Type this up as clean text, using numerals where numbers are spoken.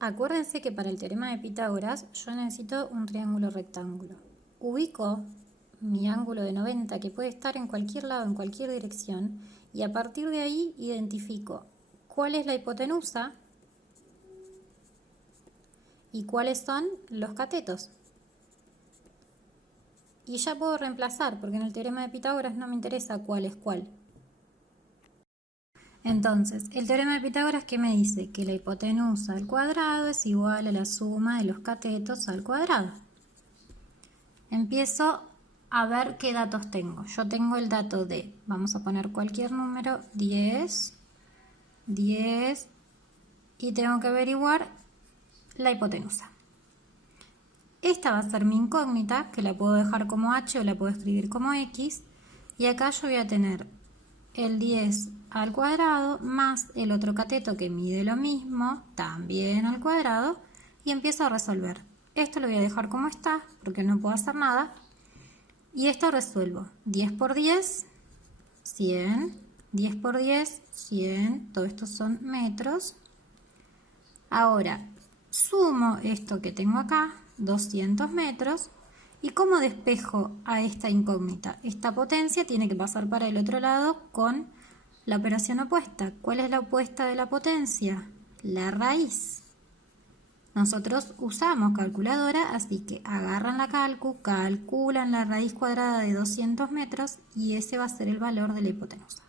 Acuérdense que para el teorema de Pitágoras yo necesito un triángulo rectángulo. Ubico mi ángulo de 90 que puede estar en cualquier lado, en cualquier dirección, y a partir de ahí identifico cuál es la hipotenusa y cuáles son los catetos. Y ya puedo reemplazar, porque en el teorema de Pitágoras no me interesa cuál es cuál. Entonces, el teorema de Pitágoras, ¿qué me dice? Que la hipotenusa al cuadrado es igual a la suma de los catetos al cuadrado. Empiezo a ver qué datos tengo. Yo tengo el dato de, vamos a poner cualquier número, 10, 10, y tengo que averiguar la hipotenusa. Esta va a ser mi incógnita, que la puedo dejar como h o la puedo escribir como x, y acá yo voy a tener el 10 al cuadrado más el otro cateto que mide lo mismo, también al cuadrado, y empiezo a resolver. Esto lo voy a dejar como está, porque no puedo hacer nada, y esto resuelvo. 10 por 10, 100, 10 por 10, 100, todo esto son metros. Ahora, sumo esto que tengo acá, 200 metros, ¿y cómo despejo a esta incógnita? Esta potencia tiene que pasar para el otro lado con la operación opuesta. ¿Cuál es la opuesta de la potencia? La raíz. Nosotros usamos calculadora, así que agarran la calculan la raíz cuadrada de 200 metros y ese va a ser el valor de la hipotenusa.